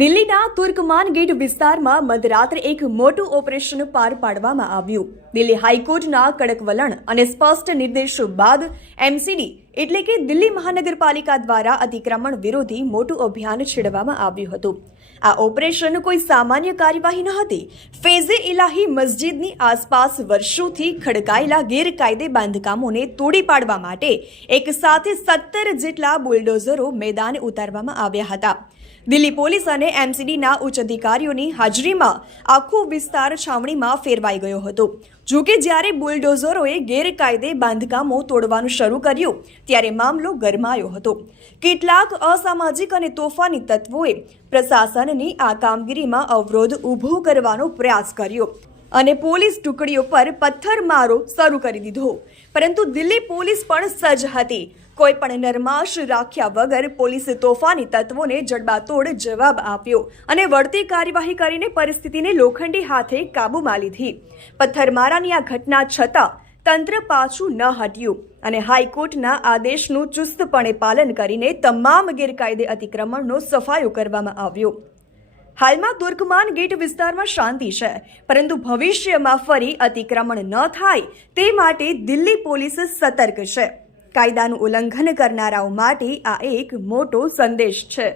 દિલ્હીના તુર્કમાન ગેટ વિસ્તારમાં મધરાત્રે એક મોટું ઓપરેશન પાર પાડવામાં આવ્યું. દિલ્હી હાઈકોર્ટના કડક વલણ અને સ્પષ્ટ નિર્દેશો બાદ એમસીડી એટલે કે દિલ્હી મહાનગરપાલિકા દ્વારા અતિક્રમણ વિરોધી મોટું અભિયાન છેડવામાં આવ્યું હતું. આ ઓપરેશન કોઈ સામાન્ય કાર્યવાહી ન હતી. ફેઝે ઇલાહી મસ્જિદની આસપાસ વર્ષોથી ખડકાયેલા ગેરકાયદે બાંધકામોને તોડી પાડવા માટે એક સાથે 17 જેટલા બુલડોઝરો મેદાને ઉતારવામાં આવ્યા હતા. દિલ્હી પોલીસ અને એમસીડીના ઉચ્ચ અધિકારીઓની હાજરીમાં આખો વિસ્તાર છાવણીમાં ફેરવાઈ ગયો હતો. જોકે જ્યારે બુલડોઝરોએ ગેરકાયદે બાંધકામો તોડવાનું શરૂ કર્યું ત્યારે મામલો ગરમાયો હતો. કેટલાક અસામાજિક અને તોફાની તત્વોએ પ્રશાસનની આ કામગીરીમાં અવરોધ ઊભો કરવાનો પ્રયાસ કર્યો અને પોલીસ ટુકડીઓ પર પથ્થરમારો શરૂ કરી દીધો. પરંતુ દિલ્હી પોલીસ પણ સજ્જ હતી. કોઈ પણ નરમાશ રાખ્યા વગર પોલીસે તોફાની તત્વોને જડબાતોડ જવાબ આપ્યો અને વળતી કાર્યવાહી કરીને પરિસ્થિતિને લોખંડી હાથે કાબૂમાં લીધી. પથ્થરમારાની આ ઘટના છતાં તંત્ર પાછું ન હટ્યું અને હાઈકોર્ટના આદેશનું ચુસ્તપણે પાલન કરીને તમામ ગેરકાયદે અતિક્રમણનો સફાયો કરવામાં આવ્યો. હાલમાં તુર્કમાન ગેટ વિસ્તારમાં શાંતિ છે, પરંતુ ભવિષ્યમાં ફરી અતિક્રમણ ન થાય તે માટે દિલ્હી પોલીસ સતર્ક છે. કાયદાનું ઉલ્લંઘન કરનારાઓ માટે આ એક મોટો સંદેશ છે.